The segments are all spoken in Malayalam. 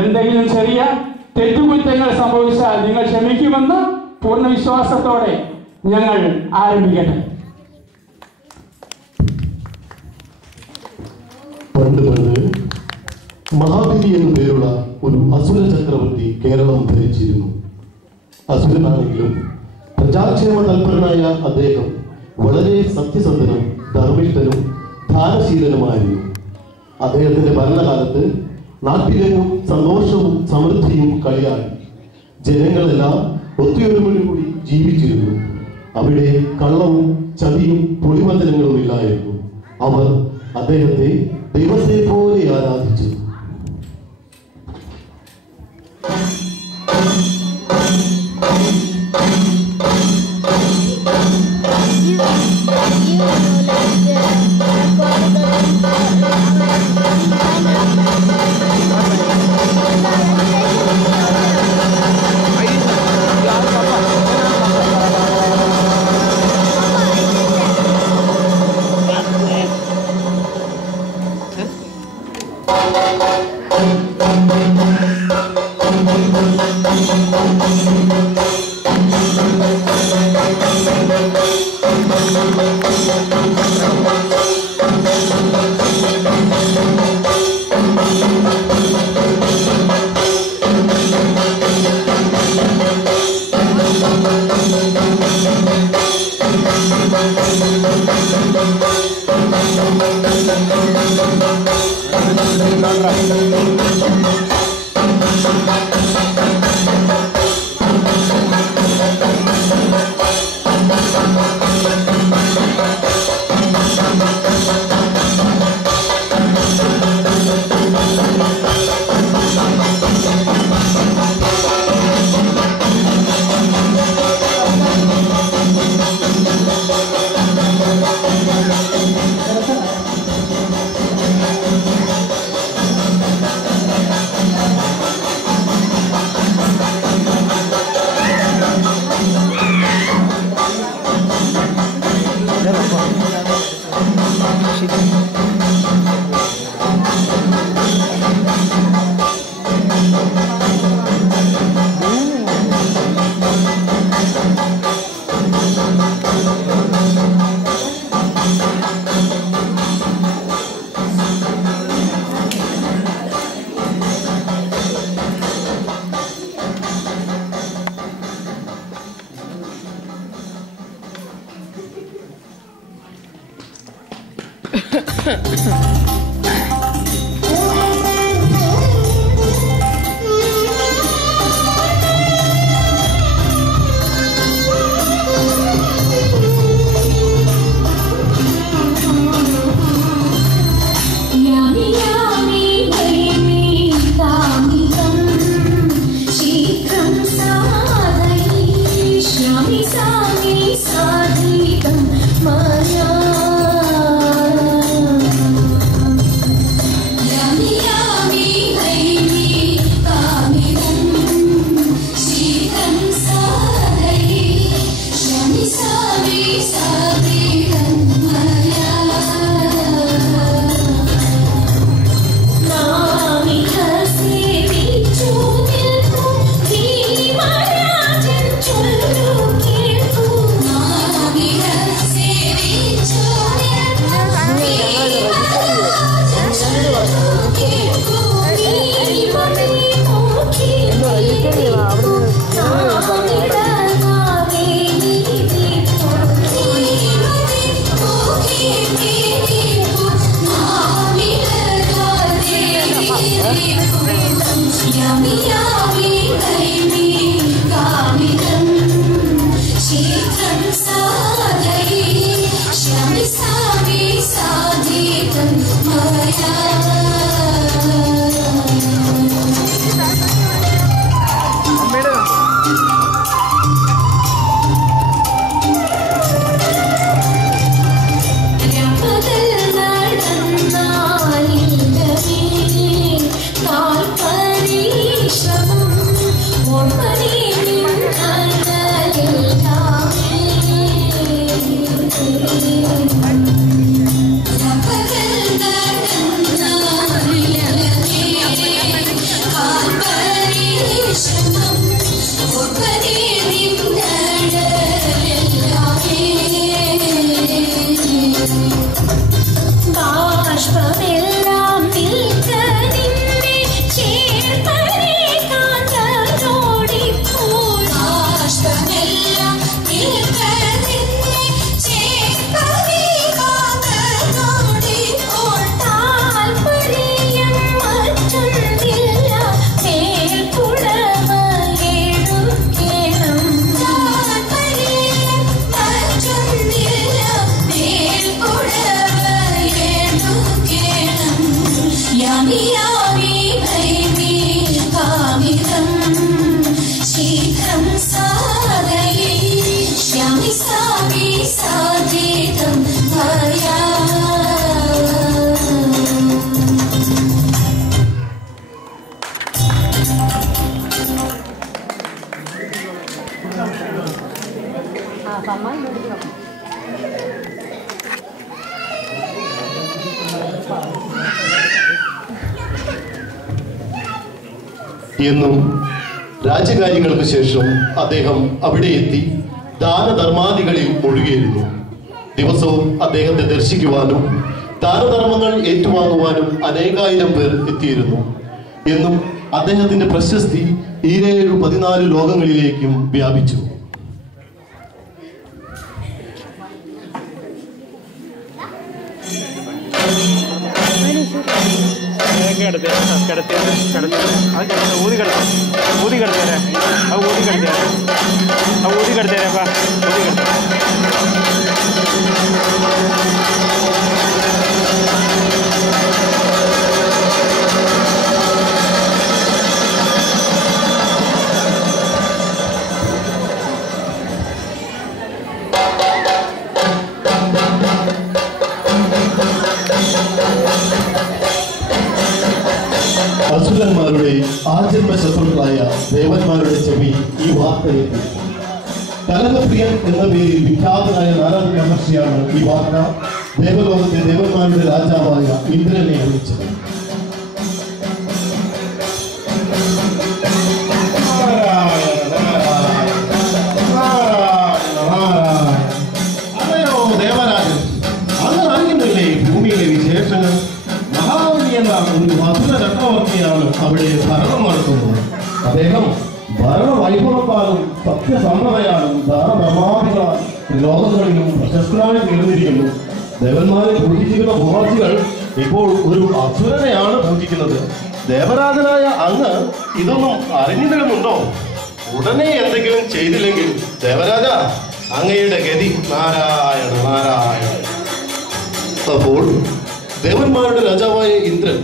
എന്തെങ്കിലും ചെറിയ തെറ്റുകുറ്റങ്ങൾ സംഭവിച്ചാൽ നിങ്ങൾ ക്ഷമിക്കുമെന്ന് പൂർണ്ണ വിശ്വാസത്തോടെ ഞങ്ങൾ ആരംഭിക്കട്ടെ. പണ്ട് മഹാബലി എന്നു പേരുള്ള ഒരു അസുര ചക്രവർത്തി കേരളം ഭരിച്ചിരുന്നു. അസുരനാണെങ്കിലും പ്രജാക്ഷേമ തൽപരനായ അദ്ദേഹം വളരെ സത്യസന്ധനും ധർമ്മിഷ്ഠനും ദാനശീലനുമായിരുന്നു. അദ്ദേഹത്തിന്റെ ഭരണകാലത്ത് നാട്ടിലെങ്ങും സന്തോഷവും സമൃദ്ധിയും കളിയാടി. ജനങ്ങളെല്ലാം ഒത്തൊരുമയോടുകൂടി ജീവിച്ചിരുന്നു. അവിടെ കള്ളവും ചതിയും പൊടിമത്തനങ്ങളും ഇല്ലായിരുന്നു. അവർ അദ്ദേഹത്തെ ദൈവത്തെ പോലെ ആരാധിച്ചു. One എന്നും രാജ്യകാര്യങ്ങൾക്ക് ശേഷം അദ്ദേഹം അവിടെ എത്തി ദാനധർമാദികളിൽ മുഴുകിയിരുന്നു. ദിവസവും അദ്ദേഹത്തെ ദർശിക്കുവാനും ദാനധർമ്മങ്ങൾ ഏറ്റുവാങ്ങുവാനും അനേകായിരം പേർ എത്തിയിരുന്നു. എന്നും അദ്ദേഹത്തിന്റെ പ്രശസ്തി 14 ലോകങ്ങളിലേക്കും വ്യാപിച്ചു. അസുരന്മാരുടെ ആജന്മ ശത്രുക്കളായ ദേവന്മാരുടെ ചെവി ഈ വാർത്തയെത്തി. കലകപ്രിയൻ എന്ന പേരിൽ വിഖ്യാതനായ നാരദ മഹർഷിയാണ് ഈ വാർത്ത ദേവലോകത്തെ ദേവന്മാരുടെ രാജാവായ ഇന്ദ്രനെ അറിയിച്ചത്. അതെയോ ദേവരാജൻ, അങ്ങ് അറിയുന്നില്ലേ ഭൂമിയിലെ വിശേഷങ്ങൾ? മഹാബലി എന്ന ഒരു മധുര ചക്രവർത്തിയാണ് അവിടെ ഭരണം നടത്തുന്നത്. അദ്ദേഹം ഭരണവൈഭവത്താലും സത്യസന്ധതയാലും ധർമാദികളാൽ ലോകങ്ങളിലും പ്രശസ്തനായി തീർന്നിരിക്കുന്നു. ദേവന്മാരെ പൂജിച്ചിരുന്ന ഭൂവാസികൾ ഇപ്പോൾ ഒരു അസുരനെയാണ് പൂജിക്കുന്നത്. ദേവരാജനായ അങ്ങ് ഇതൊന്നും അറിഞ്ഞിരുന്നുണ്ടോ? ഉടനെ എന്തെങ്കിലും ചെയ്തില്ലെങ്കിൽ ദേവരാജ, അങ്ങയുടെ ഗതി നാരായണ നാരായണ. അപ്പോൾ ദേവന്മാരുടെ രാജാവായ ഇന്ദ്രൻ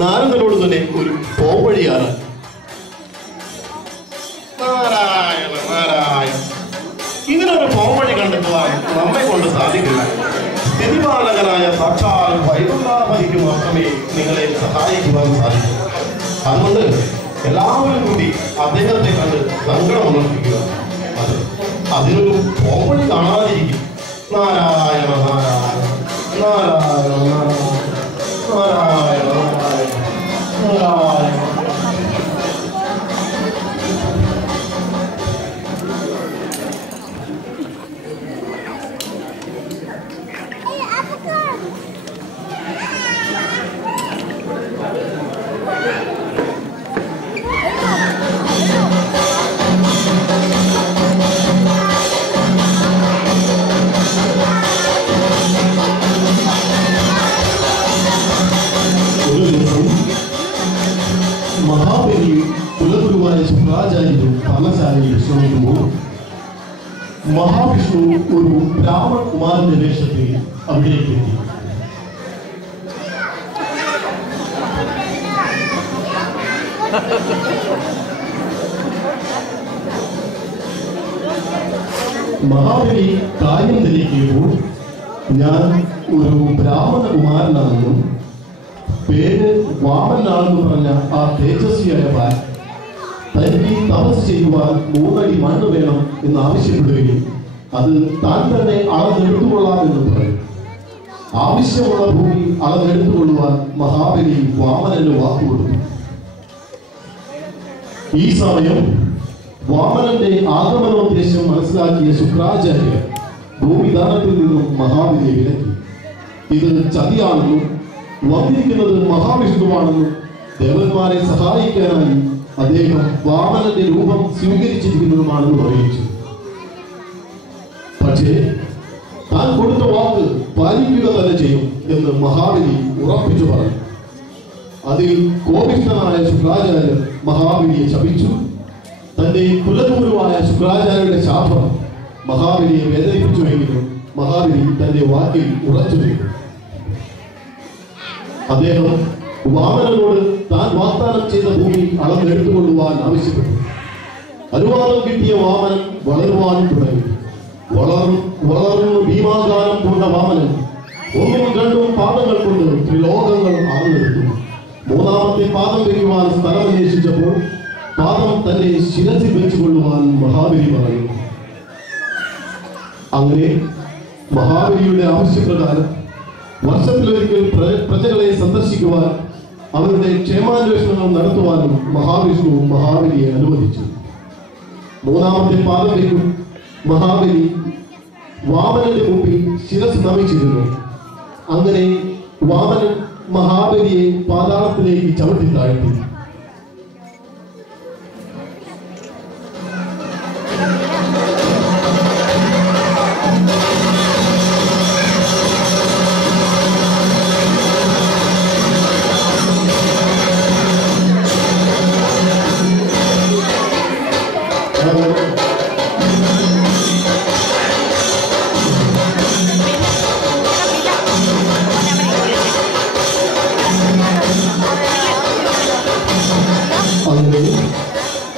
നാരദനോട് തന്നെ ഒരു പോംവഴിയാണ്. നാരായണ നാരായണ, ഇതിനൊരു പോംവഴി കണ്ടെത്തുവാൻ നമ്മെ കൊണ്ട് സാധിക്കില്ല. സ്ഥിതിപാലകനായ സാക്ഷാൽ വൈകുണ്ഠാപതിക്ക് മാത്രമേ നിങ്ങളെ സഹായിക്കുവാൻ സാധിക്കൂ. അതുകൊണ്ട് എല്ലാവരും കൂടി അദ്ദേഹത്തെ കണ്ട് സങ്കടം ഉണർത്തിക്കുക. അതിനൊരു പോംവഴി കാണാതിരിക്കും. നാരായണ നാരായണ നാരായണ നാരായണ നാരായണ നാരായണ. മഹാബലി കുലഗുരുവായ ശുക്രാചാര്യരും പർണശാലയിൽ ശ്രമിക്കുമ്പോൾ മഹാവിഷ്ണു ഒരു ബ്രാഹ്മണ കുമാരന്റെ വേഷത്തിൽ അവിടേക്ക് എത്തി. മഹാബലി കാര്യം തെളിയിക്കുമ്പോൾ ഞാൻ ഒരു ബ്രാഹ്മണ കുമാരനാണെന്നും പേര് വാമനാണെന്ന് പറഞ്ഞ ആ തേജസ്വിയായ ബാൽ തനിക്ക് തപസ് ചെയ്യുവാൻ 3 അടി മണ്ണ് വേണം എന്ന് ആവശ്യപ്പെടുകയും അത് താൻ തന്നെ അളന്നെടുത്തുകൊള്ളാമെന്ന് പറയും. ആവശ്യമുള്ള ഭൂമി അളന്നെടുത്തുകൊള്ളുവാൻ മഹാബലി വാമനന് വാക്കുകൊടുത്തു. ഈ സമയം വാമനന്റെ ആഗമനോദ്ദേശം മനസ്സിലാക്കിയ ശുക്രാചാര്യർ ഭൂമിദാനത്തിൽ നിന്നും മഹാബലിയെ വിലക്കി. ഇത് ചതിയാണെന്നും വന്നിരിക്കുന്നത് മഹാവിഷ്ണുവാണെന്നും ദേവന്മാരെ സഹായിക്കാനായി അദ്ദേഹം വാമനന്റെ രൂപം സ്വീകരിച്ചിരിക്കുന്നതുമാണെന്ന് അറിയിച്ചു. പക്ഷേ താൻ കൊടുത്ത വാക്ക് പാലിക്കുക തന്നെ ചെയ്യും എന്ന് മഹാബലി ഉറപ്പിച്ചു പറഞ്ഞു. അതിൽ കോപിഷ്ഠനായ ശുക്രാചാര്യർ മഹാബലിയെ ശപിച്ചു. തന്റെ കുലഗുരുവായ ശുക്രാചാര്യരുടെ ശാപം മഹാബലിയെ വേദനിപ്പിച്ചുവെങ്കിലും മഹാബലി തന്റെ വാക്കിൽ ഉറച്ചു നിന്നു. അദ്ദേഹം വാമനനോട് താൻ വാഗ്ദാനം ചെയ്ത ഭൂമി അളന്നെടുത്തുകൊള്ളുവാൻ ആവശ്യപ്പെട്ടു. അനുവാദം കിട്ടിയ വാമനൻ വളരുവാൻ തുടങ്ങി. വളർന്നു ഭീമാകാരം കൊണ്ട വാമനൻ 1ഉം 2ഉം പാദങ്ങൾ കൊണ്ട് ത്രിലോകങ്ങൾ ആണെടുത്തു. 3ാമത്തെ പാദം വയ്ക്കുവാൻ സ്ഥലം അന്വേഷിച്ചപ്പോൾ പാദം തന്റെ ശിരസിൽ വെച്ചുകൊള്ളുവാൻ മഹാബലി പറഞ്ഞു. അങ്ങനെ മഹാബലിയുടെ ആവശ്യപ്രകാരം വർഷത്തിലൊരിക്കൽ പ്രജകളെ സന്ദർശിക്കുവാൻ അവരുടെ ക്ഷേമാന്വേഷണങ്ങൾ നടത്തുവാനും മഹാവിഷ്ണു മഹാബലിയെ അനുവദിച്ചു. 3ാമത്തെ പാദം വയ്ക്കും മഹാബലി വാമനന്റെ മുമ്പിൽ ശിരസ് നമിച്ചിരുന്നു. അങ്ങനെ വാമനൻ മഹാബലിയെ പാതാളത്തിലേക്ക് ചവിട്ടി താഴ്ത്തി.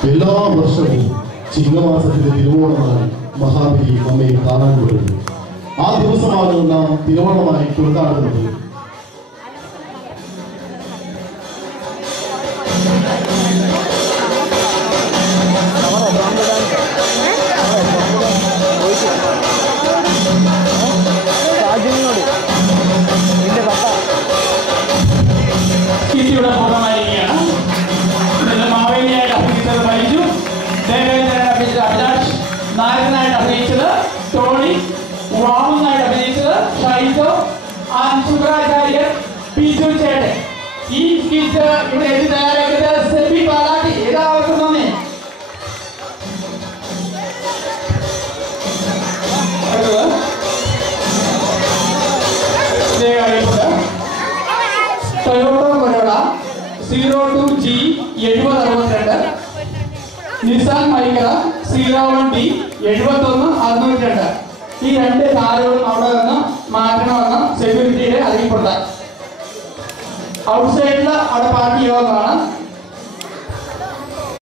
എല്ലാ വർഷവും ചിങ്ങമാസത്തിലെ തിരുവോണമായി മഹാബലി നമ്മെ കാണാൻ വരുന്നു. ആ ദിവസമാണ് നാം തിരുവോണമായി കൊണ്ടാടുന്നത്. ഇവിടെ പൂർണ്ണമായിരിക്കുകയാണ്. മാവേലിയായിട്ട് അഭിനയിച്ചത് മരിച്ചു. ദേവേന്ദ്രനായിട്ട് അഭിനയിച്ചത് അഭിലാഷ്, നായകനായിട്ട് അഭിനയിച്ചത് ടോണി, വാമനായിട്ട് അഭിനയിച്ചത് ഷൈജോ, ശുക്രാചാര്യർ, ബിജു ചേട്ടൻ. ഈ സ്കിറ്റ് ഇവിടെ എഴുതി തയ്യാറാക്കിയത് സെബി പാലാട്ടി. എല്ലാവർക്കും നന്ദി. Toyota 02G 7062, Nissan Micra 01D 71 602. ഈ 2 കാറുകളും അവിടെ നിന്ന് മാറ്റണമെന്ന് സെക്യൂരിറ്റിയുടെ അറിയിപ്പുണ്ട്. ഔട്ട്സൈഡിൽ അവിടെ പാർട്ടി യോഗമാണ്.